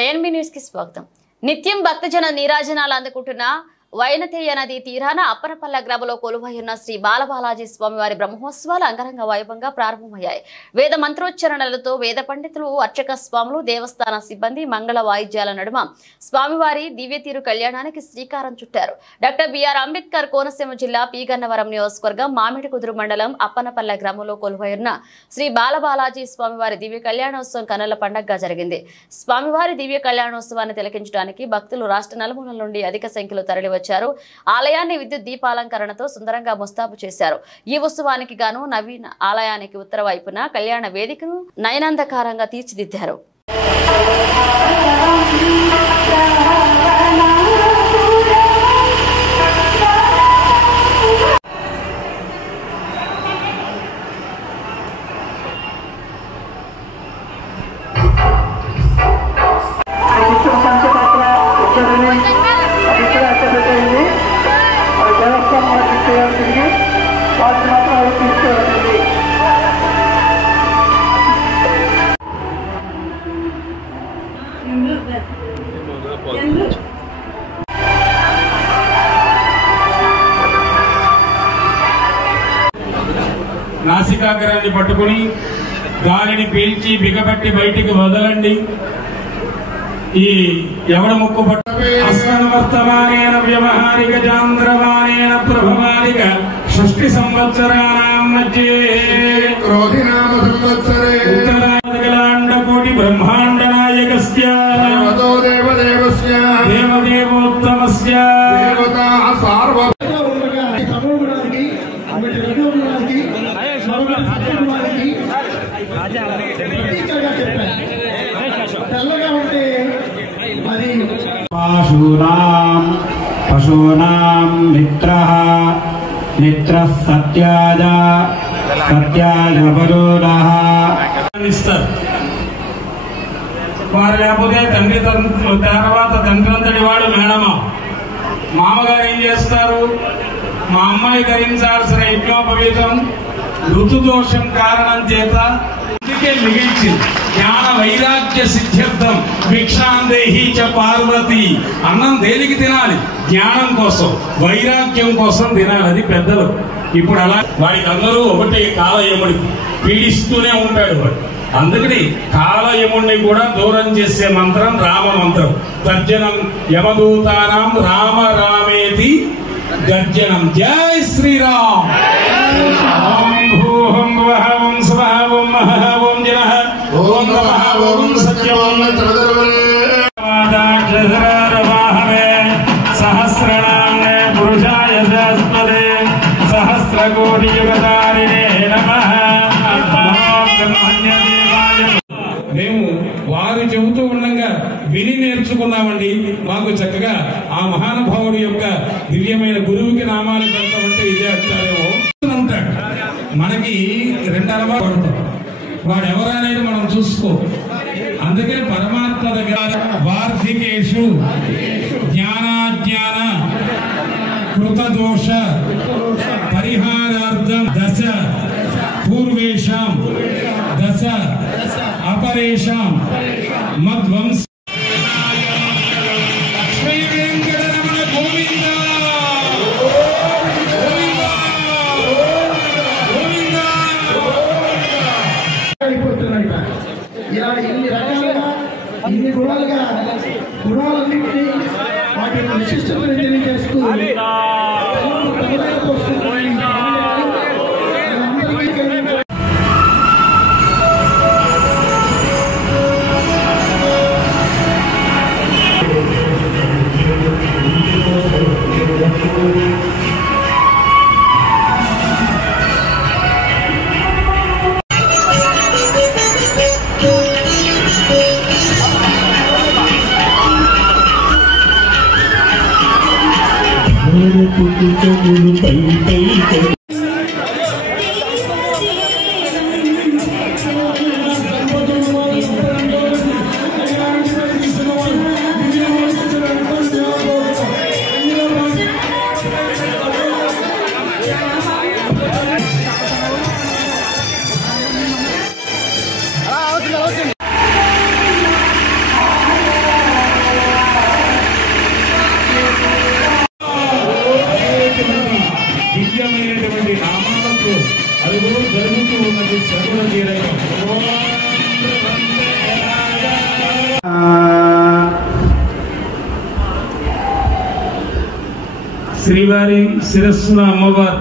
INB news కి స్వాగతం. నిత్యం భక్తజన నీరాజనాలు అందుకుంటున్న వైనతేయ నది తీరాన అప్పనపల్ల గ్రామంలో కొలువైన శ్రీ బాలబాలాజీ స్వామివారి బ్రహ్మోత్సవాలు అంగరంగ వైభవంగా ప్రారంభమయ్యాయి. వేద మంత్రోచ్చరణలతో వేద పండితులు, అర్చక స్వాములు, దేవస్థాన సిబ్బంది మంగళ వాయిద్యాల నడుమ స్వామివారి దివ్యతీరు కళ్యాణానికి శ్రీకారం చుట్టారు. డాక్టర్ బిఆర్ అంబేద్కర్ కోనసీమ జిల్లా పి గన్నవరం నియోజకవర్గం మామిడికుదురు మండలం అప్పనపల్ల గ్రామంలో కొలువైన శ్రీ బాలబాలాజీ స్వామివారి దివ్య కళ్యాణోత్సవం కన్నుల పండగగా జరిగింది. స్వామివారి దివ్య కళ్యాణోత్సవాన్ని తిలకించడానికి భక్తులు రాష్ట్ర నలుమూలల నుండి అధిక సంఖ్యలో తరలివచ్చారు. ఆలయాన్ని విద్యుత్ దీపాలంకరణతో సుందరంగా ముస్తాబు చేశారు. ఈ ఉత్సవానికి గాను నవీన ఆలయానికి ఉత్తర వైపున కళ్యాణ వేదికను నయనందకారంగా తీర్చిదిద్దారు. నాసికాగ్రాన్ని పట్టుకుని గాలిని పీల్చి బిగబట్టి బయటికి వదలండి. ఈ ఎవడ ముక్కు అస్మన్వర్తమానేన వ్యవహారిక చాంద్రమానేన ప్రభమానిక షష్ఠి సంవత్సరాణాం మధ్యే క్రోధినామ సంవత్సరే ఉత్తరాండకోటి బ్రహ్మాండ నాయకస్య దేవదేవస్య దేవదేవోత్తమస్య దేవతా సార్వ పశూనాం మిత్రః సత్యాయ పరోరః ఇస్తారు. వారు లేకపోతే తండ్రి తర్వాత తండ్రి అంతటి వాడు మేనమా. మామగారు ఏం చేస్తారు? మా అమ్మాయి ధరించాల్సిన యజ్ఞోపవీతం ఋతుదోషం కారణం చేత అందుకే మిగిల్చింది. జ్ఞాన వైరాగ్య సిద్ధ్యర్థం భిక్షాందేహి చ పార్వతి. అన్నం దేనికి తినాలి? జ్ఞానం కోసం, వైరాగ్యం కోసం తినాలి. అది పెద్దలు. ఇప్పుడు అలా వాడికి అందరూ ఒకటి కాలయముడి పీడిస్తూనే ఉంటాడు వాడు. అందుకని కాలయముడిని కూడా దూరం చేసే మంత్రం రామ మంత్రం. తర్జనం యమదూతానాం రామ రామేతి గర్జనం. జై శ్రీరామ్. ఓం భూహం భువః ఓం స్వః ఓం మహః ఓం జనః ఓం నమః ఓం సత్యం వాదాక్షరవాహవే సహస్రనామే పురుషాయ శాశ్వతే సహస్రకోటి యుగధారిణే నమః. మేము వారు చెబుతూ ఉండగా విని నేర్చుకున్నామండి. మాకు చక్కగా ఆ మహానుభావుడి యొక్క దివ్యమైన గురువుకి నామాలు పెడతామంటే ఇదే అంటారేమో అంటాడు. మనకి రెండు అలవాటు పడతాం. వాడు ఎవరనేది మనం చూసుకో. అందుకే పరమాత్మ దగ్గర వార్ధికేషు జ్ఞానాజ్ఞాన కృతదోష పరిహారార్థం దశ పూర్వేషాం దశ అపరేషాం మద్వంశ శ్రీ వెంకటరమణ గోవింద ఇలా ఇన్ని రకాలుగా ఇన్ని గుణాలన్నింటినీ వాటి యొక్క విశిష్టతను తెలియజేస్తూ అది సగుణ తీరకం. శ్రీవారి శిరస్సున అమ్మవారు